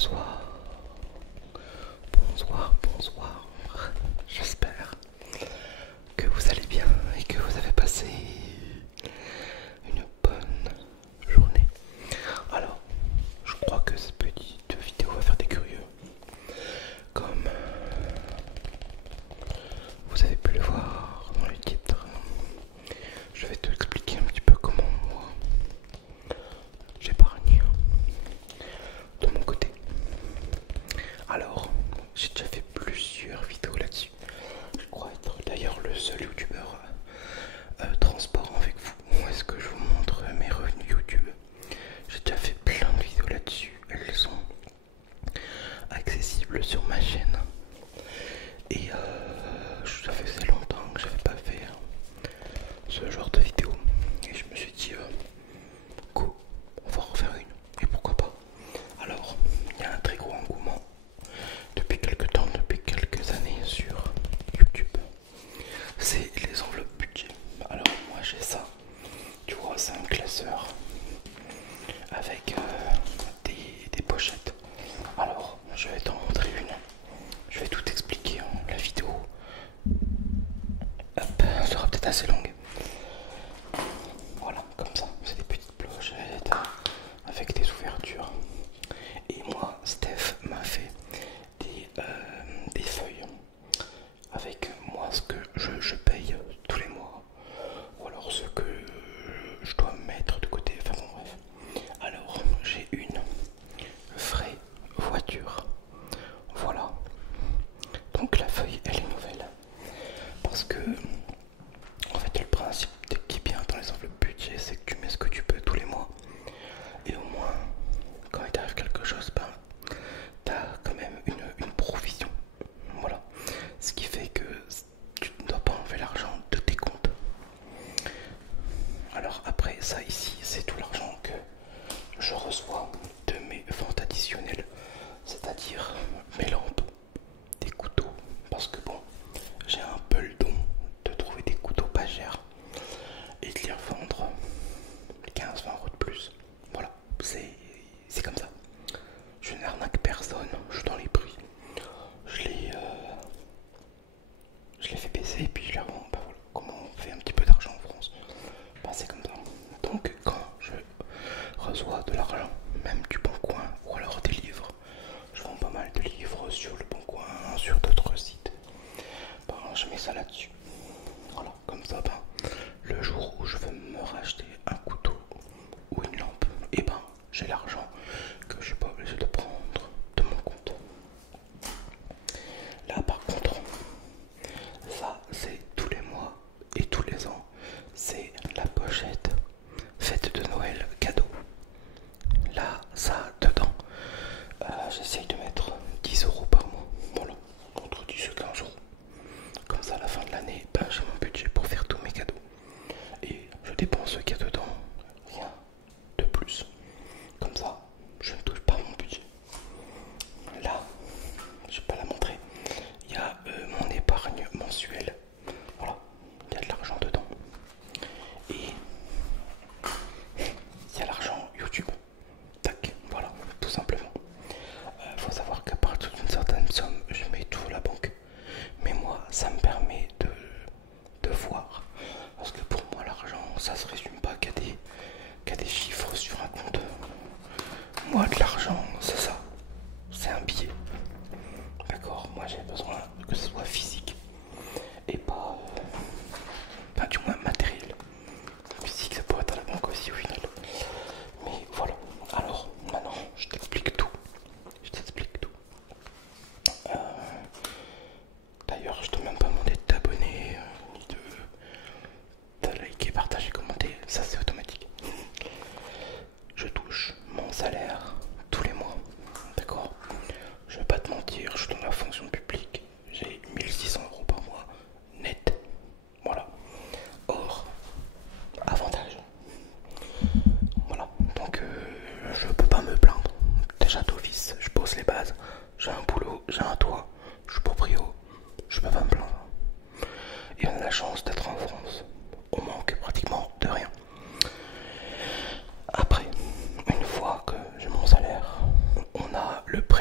Bonsoir, bonsoir, bonsoir. J'espère que vous allez bien et que vous avez passé une bonne journée. Alors, je crois que cette petite vidéo va faire des curieux. Comme vous avez pu le voir dans le titre, je vais te expliquer un petit peu comment moi j'épargne de mon côté. Alors, j'ai déjà fait plusieurs vidéos là-dessus. Je crois être d'ailleurs le seul youtubeur transparent avec vous. Où est-ce que je vous montre mes revenus YouTube? J'ai déjà fait plein de vidéos là-dessus. Elles sont accessibles sur ma chaîne. Et ça faisait longtemps que j'avais pas fait ce genre de vidéo. Et je me suis dit, go, on va en refaire une. Et pourquoi pas? Alors, il y a un très gros engouement depuis quelques temps, depuis quelques années sur YouTube. C'est les enveloppes budget. Alors moi j'ai ça, tu vois, c'est un classeur avec des pochettes. Alors je vais t'en montrer une. Je vais tout expliquer. La vidéo sera peut-être assez longue. Voilà, comme ça, c'est des petites pochettes avec des ouvertures. Et moi, Steph m'a fait des feuilles avec moi ce que je paye tous les mois, ou alors ce que je dois mettre de côté, enfin bon bref. Alors j'ai une vraie voiture, voilà. Donc la feuille elle est nouvelle, parce que en fait le principe qui est bien dans les enveloppes budget, c'est que tu mets ce que tu peux tous les mois, et au moins quand il t'arrive quelque chose, ben t'as quand même une provision. Voilà, ce qui fait que tu ne dois pas enlever l'argent de tes comptes. Alors après ça ici, c'est tout l'argent que je reçois de mes ventes additionnelles, c'est-à-dire mes lampes, des couteaux, parce que bon, j'ai un peu le don de trouver des couteaux pas chers et de les revendre 15-20 € de plus. Voilà, c'est comme ça. Je n'arnaque personne, je suis dans les prix. Je les fais baisser et puis je les revends. Bah voilà, comment on fait un petit peu d'argent en France. Bah c'est comme ça. Donc quand je reçois de l'argent, même du Bon Coin ou alors des livres, je vends pas mal de livres sur le Bon Coin, sur d'autres sites. Bah je mets ça là-dessus. Voilà, comme ça, ben, le jour où je veux me racheter un couteau ou une lampe, et ben j'ai l'argent que je suis pas obligé de prendre de mon compte. Là par contre, ça c'est tous les mois et tous les ans, c'est la pochette fête de Noël cadeau. Là, ça dedans, j'essaye de mettre 10 € par mois, voilà, entre 10 et 15 €. Comme ça à la fin de l'année, ben, j'ai mon budget pour faire tous mes cadeaux. Et je dépense ce qu'il y a dedans, rien de plus. Comme ça, je ne touche pas mon budget. Là, je vais pas la montrer. Il y a mon épargne mensuelle. Voilà, il y a de l'argent dedans. Et il y a l'argent YouTube. Tac, voilà, tout simplement. Faut savoir qu'à partir d'une certaine somme, je mets tout à la banque. Mais moi, ça me permet de voir. Parce que pour moi, l'argent, ça se résume pas qu'à des chiffres sur un compte. Moi, de l'argent, c'est ça. C'est un billet. D'accord, moi j'ai besoin que ce soit physique et pas, enfin du moins matériel. Physique ça pourrait être à la banque aussi au final. Mais voilà, alors maintenant je t'explique tout. Je t'explique tout. D'ailleurs je t'ai même pas demandé de t'abonner, ni de liker, partager, commenter, ça c'est automatique. Je touche mon salaire tous les mois, d'accord? Je vais pas te mentir, je suis dans la fonction publique, j'ai 1600 € par mois net, voilà, hors avantage. Voilà, donc je peux pas me plaindre. Déjà d'office, je pose les bases, j'ai un boulot, j'ai un toit, je suis proprio, je peux pas me plaindre. Et on a la chance d'être en France, on manque pratiquement de rien. Après, une fois que j'ai mon salaire, on a le prêt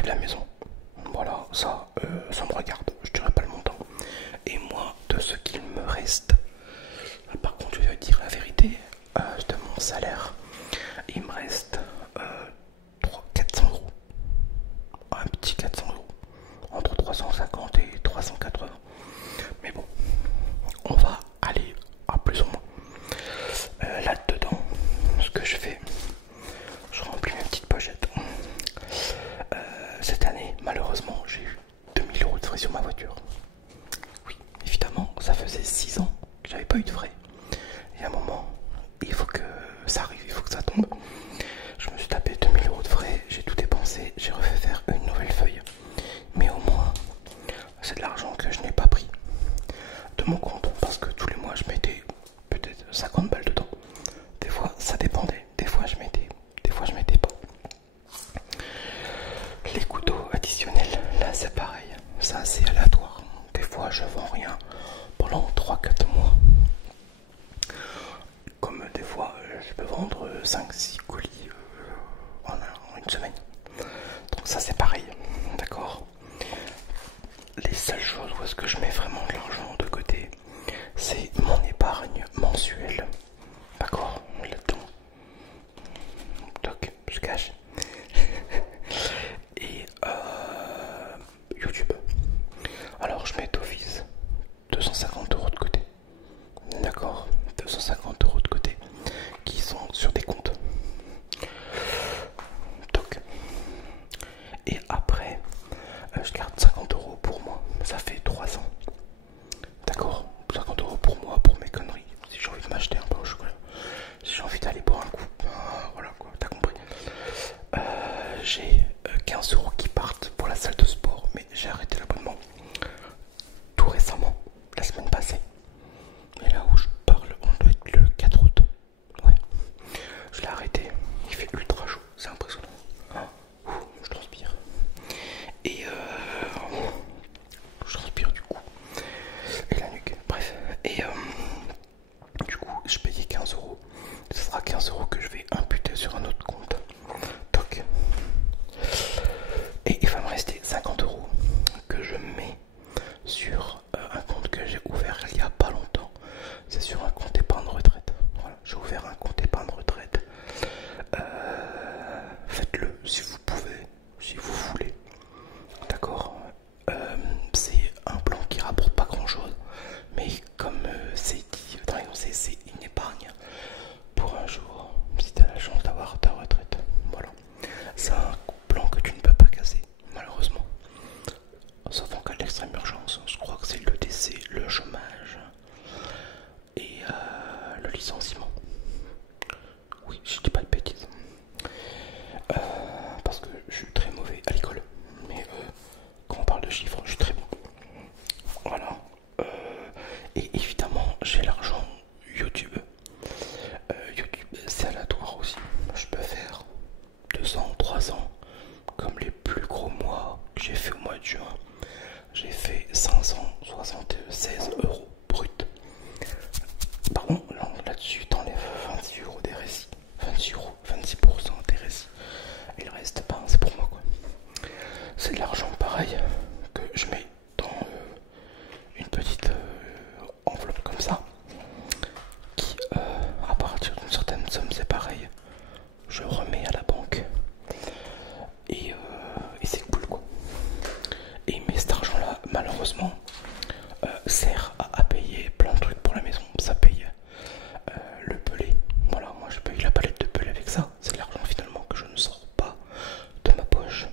j'ai 15 € qui partent pour la salle de sport, mais j'ai arrêté l'abonnement tout récemment, la semaine passée. Et là où je parle, on doit être le 4 août. Ouais, je l'ai arrêté. Il fait ultra chaud, c'est impressionnant. Hein, je transpire. Et je transpire du coup. Et la nuque, bref. Et du coup, je payais 15 €. Ce sera 15 € que je vais imputer sur un autre compte. Toc. Et il va me rester 50 € que je mets sur un compte que j'ai ouvert il y a pas longtemps. C'est sur un compte épargne retraite. Voilà, j'ai ouvert un compte épargne retraite. Faites-le si vous pouvez, si vous voulez. D'accord. C'est un plan qui rapporte pas grand chose, mais comme c'est dit, c'est une épargne pour un jour si tu as la chance d'avoir ta retraite. Voilà. C'est un plan que tu ne peux pas casser, malheureusement. Sauf en cas d'extrême urgence. Je crois que c'est le décès, le chômage et le licenciement. Oui, je dis pas de bêtises. Parce que je suis très mauvais à l'école. Mais quand on parle de chiffres, je suis très bon. Voilà. Et évidemment, j'ai l'argent YouTube. YouTube, c'est aléatoire aussi. Je peux faire 200, 300, comme les plus gros mois que j'ai fait au mois de juin. J'ai fait 576 € brut. Pardon, là-dessus, t'enlèves 26 € des récits. 26 €, 26% des récits. Et le reste, ben, c'est pour moi quoi. C'est de l'argent pareil que je mets dans une petite enveloppe comme ça. Qui, à partir d'une certaine somme, c'est pareil. Je remets à la banque. Et c'est cool quoi. Mais cet argent là malheureusement sert à payer plein de trucs pour la maison. Ça paye le pelé. Voilà, moi je paye la palette de pelé avec ça. C'est de l'argent finalement que je ne sors pas de ma poche.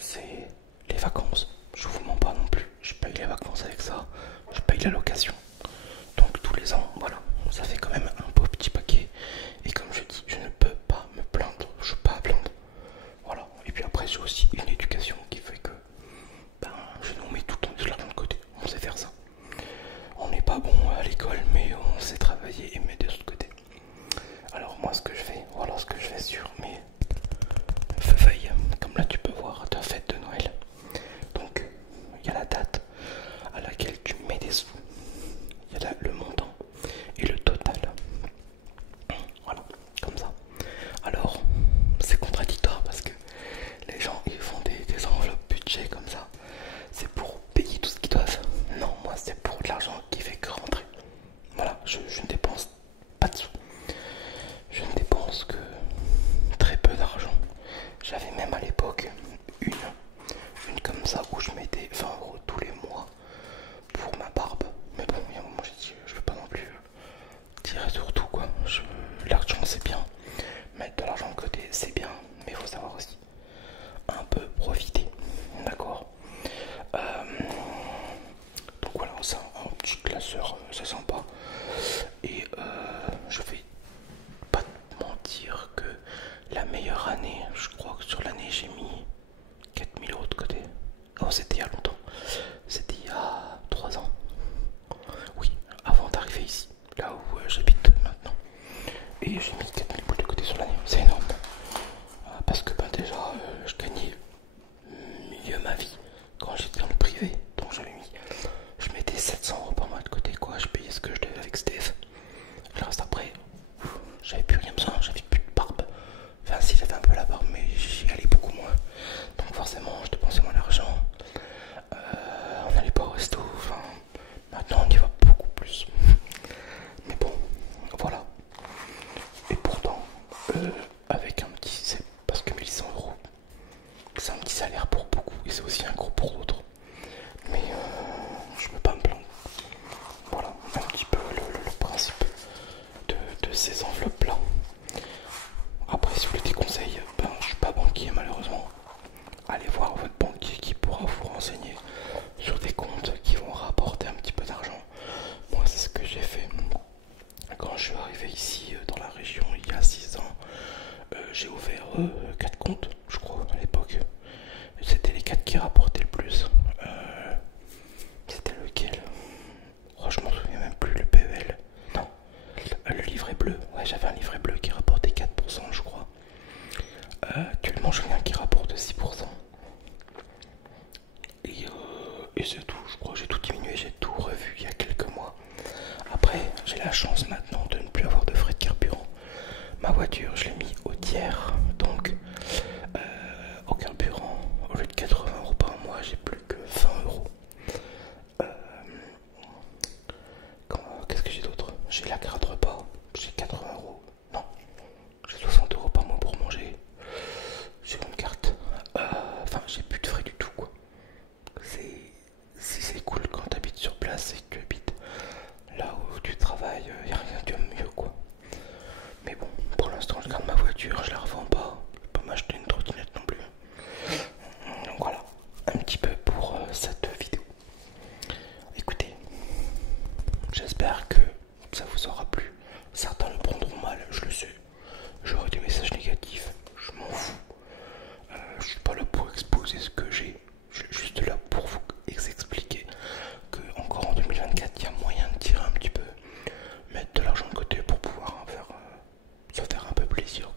C'est les vacances. Je vous mens pas non plus. Je paye les vacances avec ça. Je paye la location. Donc tous les ans, voilà, ça fait quand même un beau petit paquet. Et comme je dis, je ne peux pas me plaindre. Je suis pas à plaindre. Voilà. Et puis après, j'ai aussi une éducation qui fait que ben, je nous mets tout le temps de l'argent de côté. On sait faire ça. On n'est pas bon à l'école, mais on sait travailler et mettre de l'autre côté. Alors moi, ce que je fais, voilà ce que je fais sur mes feuilles. Comme là, tu peux voir ta fête de Noël. Donc, il y a la date à laquelle tu mets des sous. Il y a le montant et le total. Voilà, comme ça. Alors, c'est contradictoire parce que les gens ils font des enveloppes budget comme ça. C'est pour payer tout ce qu'ils doivent. Non, moi c'est pour de l'argent qui fait que rentrer. Voilà, je ne dépense pas de sous. Je ne dépense que très peu d'argent. J'avais même à l'époque une comme ça où je mettais 20 € tous les mois pour ma barbe. Mais bon, il y a un moment j'ai dit je veux pas non plus tirer sur tout quoi. L'argent c'est bien, mettre de l'argent de côté c'est bien, mais il faut savoir aussi un peu profiter, d'accord. Donc voilà, c'est un petit classeur, c'est sympa. Et je vais pas te mentir que la meilleure année, je crois que sur l'année j'ai mis 4000 € de côté. Oh, c'était il y a longtemps, c'était il y a 3 ans. Oui, avant d'arriver ici, là où j'habite maintenant. Et j'ai mis 4000 € de côté sur l'année, c'est énorme. Parce que ben, déjà, je gagnais mieux ma vie quand j'étais dans le privé. Donc je mettais 700 € par mois de côté quoi. Je payais ce que je devais avec Steph. Le reste après, j'avais plus rien besoin, j'avais plus de barbe. Enfin si, j'avais un peu la barbe mais j'y allais beaucoup moins. Donc forcément je dépensais moins d'argent. On n'allait pas au resto, enfin maintenant on y va beaucoup plus. Mais bon, voilà. Et pourtant, avec un petit, c'est parce que 1100 €, c'est un petit salaire pour beaucoup et c'est aussi un gros pour d'autres. Mais je peux pas me plaindre. Voilà un petit peu le principe de ces enveloppes là. Après si vous voulez des conseils, ben, je suis pas banquier malheureusement. Allez voir votre banquier qui pourra vous renseigner sur des comptes qui vont rapporter un petit peu d'argent. Moi c'est ce que j'ai fait quand je suis arrivé ici dans la région il y a 6 ans. 4 comptes, je crois, à l'époque. C'était les 4 qui rapportaient le plus. C'était lequel? Oh, je m'en souviens même plus, le PEL. Non, le livret bleu. Ouais, j'avais un livret bleu qui rapportait 4%, je crois. Actuellement, j'en ai un qui rapporte 6%. Et c'est tout, je crois. J'ai tout diminué, j'ai tout revu il y a quelques mois. Après, j'ai la chance maintenant de ne plus avoir de frais de carburant. Ma voiture, je l'ai mis au tiers. Donc, au carburant, au lieu de 80 € par mois, j'ai plus que 20 €. Qu'est-ce que j'ai d'autre? J'ai la carte repas, j'ai 80 €. Non, j'ai 60 € par mois pour manger. J'ai une carte. Enfin, j'ai plus de frais du tout, quoi. C'est cool quand tu habites sur place et que tu habites là où tu travailles, y a rien de mieux, quoi. Mais bon, pour l'instant, je garde ma voiture, je la revends pas. Je vais pas m'acheter une trottinette non plus. Donc voilà, un petit peu pour cette vidéo. Écoutez, j'espère que ça vous aura plu. Certains le prendront mal, je le sais. J'aurai des messages négatifs, je m'en fous. Je suis pas là pour exposer ce que j'ai. Je suis juste là pour vous expliquer que encore en 2024, il y a moyen de tirer un petit peu, mettre de l'argent de côté pour pouvoir se faire un peu plaisir,